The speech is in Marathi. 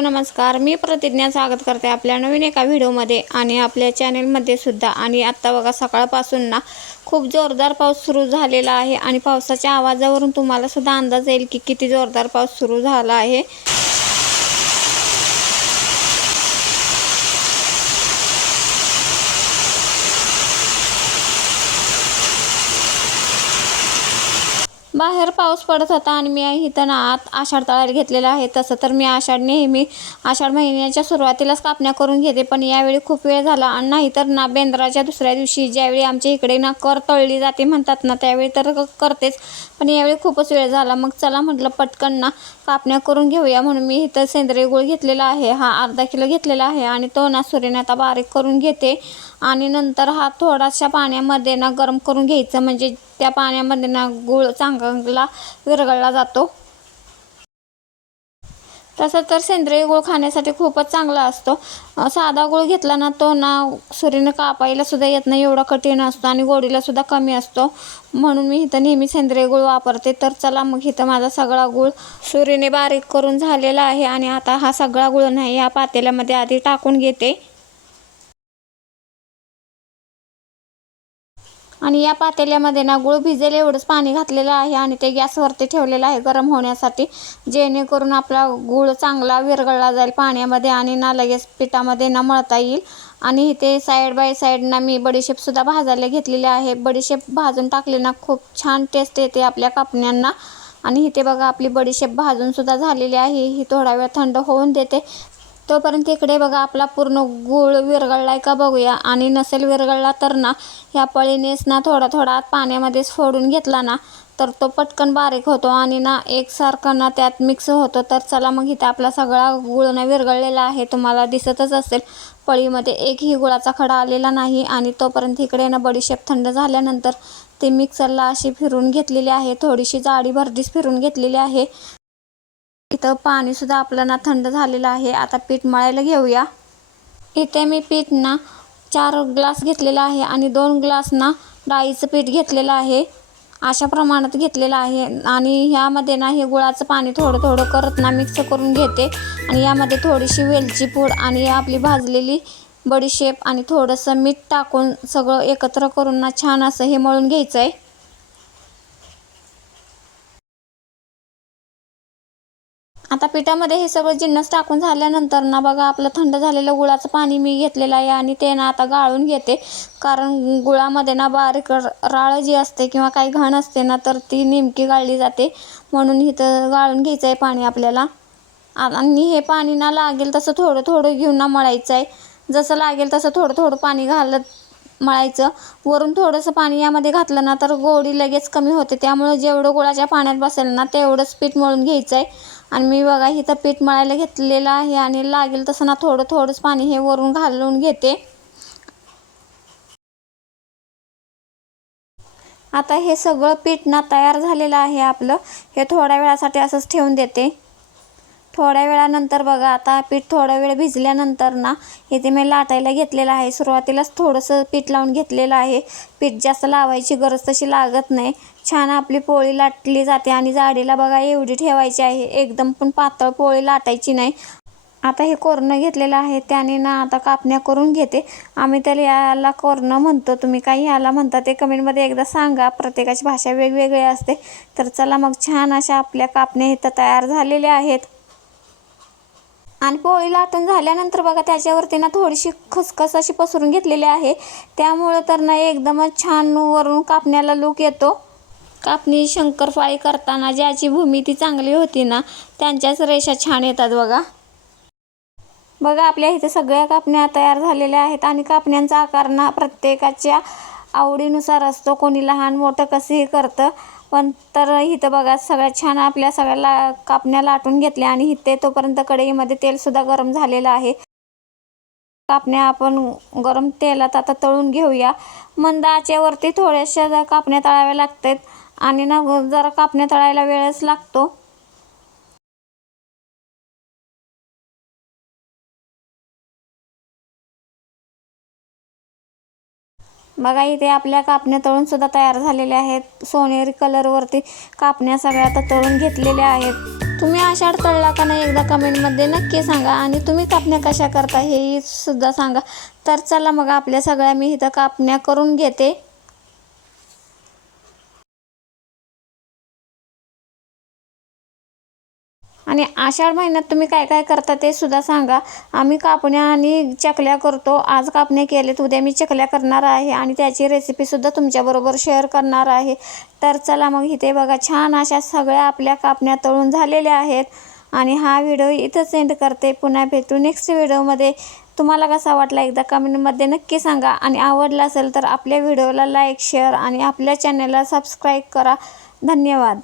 हॅलो नमस्कार, मी प्रतिज्ञा स्वागत करते आपल्या नवीन एका व्हिडिओमध्ये आणि आपल्या चॅनलमध्ये सुद्धा। आणि आत्ता बघा सकाळपासून ना खूप जोरदार पाऊस सुरू झालेला आहे आणि पावसाच्या आवाजावरून तुम्हाला सुद्धा अंदाज येईल की किती जोरदार पाऊस सुरू झाला आहे। बाहेर पाऊस पडत होता आणि मी इथं ना आत आषाढ तळायला घेतलेला आहे। तसं तर मी नेहमी आषाढ महिन्याच्या सुरुवातीलाच कापण्या करून घेते, पण यावेळी खूप वेळ झाला। आणि नाहीतर ना बेंद्राच्या दुसऱ्या दिवशी ज्यावेळी आमच्या इकडे ना कर तळली जाते म्हणतात ना, त्यावेळी तर करतेच, पण यावेळी खूपच वेळ झाला। मग चला म्हटलं पटकन ना कापण्या करून घेऊया, म्हणून मी इथं सेंद्रिय गूळ घेतलेला आहे। हा अर्धा किलो घेतलेला आहे आणि तो ना सुरीने आता बारीक करून घेते आणि नंतर हा थोडाशा पाण्यामध्ये ना गरम करून घ्यायचं, म्हणजे त्या पाण्यामध्ये ना गूळ चांगला विरघळला जातो। तसं तर सेंद्रिय गूळ खाण्यासाठी खूपच चांगला असतो। साधा गूळ घेतला ना तो ना सुरीने कापायला सुद्धा येत नाही, एवढा कठीण असतो आणि गोडीला सुद्धा कमी असतो, म्हणून मी इथं नेहमी सेंद्रिय गूळ वापरते। तर चला मग इथं माझा सगळा गूळ सुरीने बारीक करून झालेला आहे आणि आता हा सगळा गूळ नाही या पातेल्यामध्ये आधी टाकून घेते। आणि या पातेल्यामध्ये ना गूळ भिजेल एवढंच पाणी घातलेलं आहे आणि ते गॅसवरती ठेवलेलं आहे गरम होण्यासाठी, जेणेकरून आपला गूळ चांगला विरघळला जाईल पाण्यामध्ये आणि ना लगेच पिठामध्ये ना मळता येईल। आणि इथे साईड बाय साईड ना मी बडीशेपसुद्धा भाजायला घेतलेली आहे। बडीशेप भाजून टाकले ना खूप छान टेस्ट येते आपल्या कापण्यांना। आणि इथे बघा आपली बडीशेप भाजून सुद्धा झालेली आहे, ही थोडा वेळ थंड होऊन देते। तोपर्यंत इकडे बघा आपला पूर्ण गूळ विरघळलाय का बघूया, आणि नसेल विरघळला तर ना ह्या पळीनेच ना थोडा थोडा पाण्यामध्येच फोडून घेतला ना तर तो पटकन बारीक होतो आणि ना एकसारखा ना त्यात मिक्स होतो। तर चला मग इथे आपला सगळा गूळ ना विरघळलेला आहे, तुम्हाला दिसतच असेल पळीमध्ये एकही गुळाचा खडा आलेला नाही। आणि तोपर्यंत इकडे ना बडीशेप थंड झाल्यानंतर ते मिक्सरला अशी फिरून घेतलेली आहे, थोडीशी जाडी भरडीस फिरून घेतलेली आहे। इथं पाणी सुद्धा आपलं ना थंड झालेलं आहे। आता पीठ मळायला घेऊया। इथे मी पीठ ना 4 ग्लास घेतलेला आहे आणि 2 ग्लास ना डाळीचं पीठ घेतलेलं आहे, अशा प्रमाणात घेतलेलं आहे। आणि ह्यामध्ये ना हे गुळाचं पाणी थोडं थोडं करत ना मिक्स करून घेते आणि यामध्ये थोडीशी वेलची पूड आणि आपली भाजलेली बडीशेप आणि थोडंसं मीठ टाकून सगळं एकत्र करून ना छान असं हे मळून घ्यायचं आहे। आता पिठामध्ये हे सगळं जिन्नस टाकून झाल्यानंतर ना बघा आपलं थंड झालेलं गुळाचं पाणी मी घेतलेलं आहे आणि ते ना आता गाळून घेते, कारण गुळामध्ये ना बारीक राळ जी असते किंवा काही घाण असते ना तर ती नेमकी गाळली जाते, म्हणून इथं गाळून घ्यायचं आहे पाणी आपल्याला। आणि हे पाणी ना लागेल तसं थोडं थोडं घेऊन ना मळायचं आहे, जसं लागेल तसं थोडं थोडं पाणी घालत मळायचं। वरून थोडंसं पाणी यामध्ये घातलं ना तर गोडी लगेच कमी होते, त्यामुळे जेवढं गुळाच्या पाण्यात बसेल ना तेवढंच पीठ मळून घ्यायचं आहे। आणि मी बघा इथं पीठ मळायला घेतलेलं आहे आणि लागेल तसं ना थोडं थोडंच पाणी हे वरून घालून घेते। आता हे सगळं पीठ ना तयार झालेलं आहे आपलं, हे थोड्या वेळासाठी असंच ठेवून देते। थोड्या वेळानंतर बघा आता पीठ थोडा वेळ भिजल्यानंतर ना इथे मी लाटायला घेतलेलं आहे। सुरुवातीलाच थोडंसं पीठ लावून घेतलेलं आहे, पीठ जास्त लावायची गरज तशी लागत नाही, छान आपली पोळी लाटली जाते। आणि जाडीला बघा एवढी ठेवायची आहे, एकदम पण पातळ पोळी लाटायची नाही। आता हे कोरणं घेतलेलं आहे त्याने ना आता कापण्या करून घेते। आम्ही त्याला याला कोरणं म्हणतो, तुम्ही काही याला म्हणता ते कमेंटमध्ये एकदा सांगा, प्रत्येकाची भाषा वेगवेगळी असते। तर चला मग छान अशा आपल्या कापण्या इथं तयार झालेल्या आहेत। आणि पोळी लाटून झाल्यानंतर बघा त्याच्यावरती ना थोडीशी खसखस अशी पसरून घेतलेली आहे, त्यामुळं तर ना एकदमच छान वरून कापण्याला लूक येतो। कापणी शंकरपाळी करताना ज्याची भूमिती चांगली होती ना त्यांच्याच रेषा छान येतात बघा। बघा आपल्या इथे सगळ्या कापण्या तयार झालेल्या आहेत आणि कापण्यांचा आकार ना प्रत्येकाच्या आवडीनुसार असतो, कोणी लहान मोठं कसंही करतं। पण तर इथं बघा सगळ्यात छान आपल्या सगळ्या कापण्या लाटून घेतल्या आणि इथे तोपर्यंत कढईमध्ये तेलसुद्धा गरम झालेलं आहे। कापण्या आपण गरम तेलात आता तळून घेऊया। मंद आचेवरती थोड्याशा कापण्या तळाव्या लागतात आणि ना जरा कापण्या तळायला वेळच लागतो। बघा इथे आपल्या कापण्या तळून सुद्धा तयार झालेल्या आहेत, सोनेरी कलरवरती कापण्या सगळ्या आता तळून घेतलेल्या आहेत। तुम्ही आषाढ तळला का नाही एकदा कमेंटमध्ये नक्की सांगा आणि तुम्ही कापण्या कशा करता हेही सुद्धा सांगा. तर चला मग आपल्या सगळ्या मी इथं कापण्या करून घेते. आणि आषाढ महिन्यात तुम्ही काय काय करता ते सुद्धा सांगा. आम्ही कापण्या आणि चकल्या करतो. आज कापण्या केलेत, उद्या मी चकल्या करणार आहे आणि त्याची रेसिपीसुद्धा तुमच्याबरोबर शेअर करणार आहे. तर चला मग इथे बघा छान अशा सगळ्या आपल्या कापण्या तळून झालेल्या आहेत आणि हा व्हिडिओ इथंच एंड करते. पुन्हा भेटू नेक्स्ट व्हिडिओमध्ये. तुम्हाला कसा वाटला एकदा कमेंटमध्ये नक्की सांगा आणि आवडला असेल तर आपल्या व्हिडिओला लाईक शेअर आणि आपल्या चॅनलला सबस्क्राईब करा. धन्यवाद.